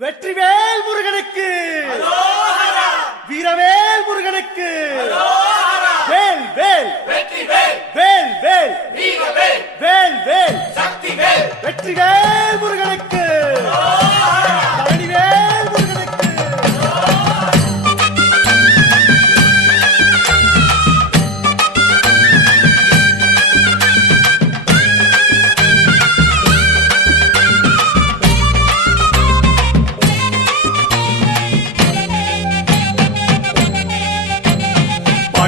வெற்றிவேல் முருகனுக்கு. வீரவேல் முருகனுக்கு.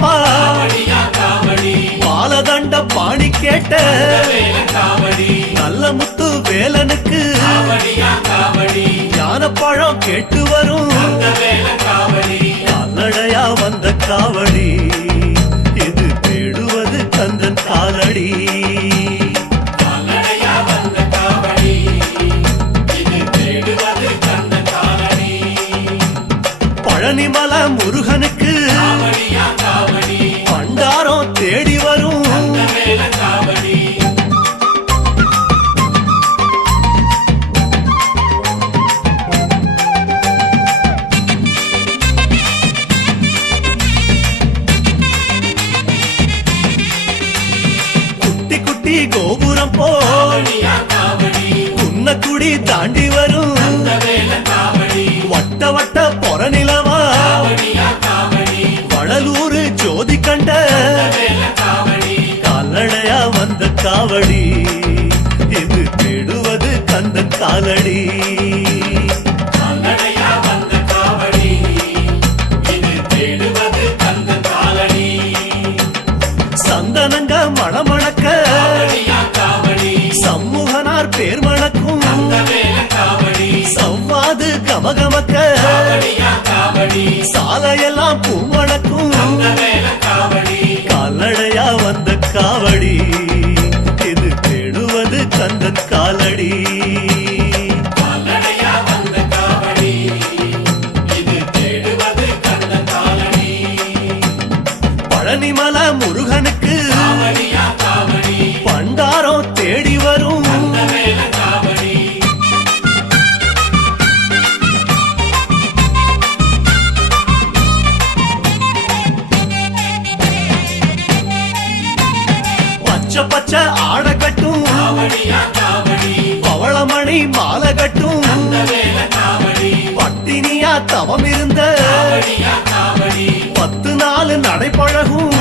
அப்பா பாலதண்ட பாணி கேட்ட நல்ல முத்து வேலனுக்கு ஞானப்பழம் கேட்டு வரும். நல்லடையா வந்த காவடி இது தேடுவது கந்தன் காலடி. பழனிமல முருகனுக்கு நேரம் போல் உன்ன குடி தாண்டி வரும். வட்ட வட்ட பொறநிலவா வடலூர் ஜோதி கண்ட காலடையா வந்த காவடி? இது தேடுவது கந்த காலடி. மகமக்க சாலையெல்லாம் பூ வணக்கும் மாட கட்டும் பவளமணி மாலை கட்டும். பட்டினியா தவம் இருந்த பத்து நாள் நடைபழகும்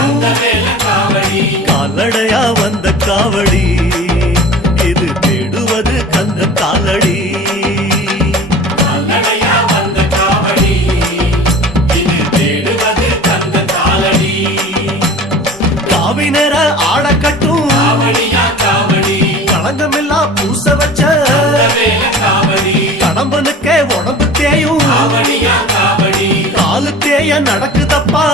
நடக்குதப்பா?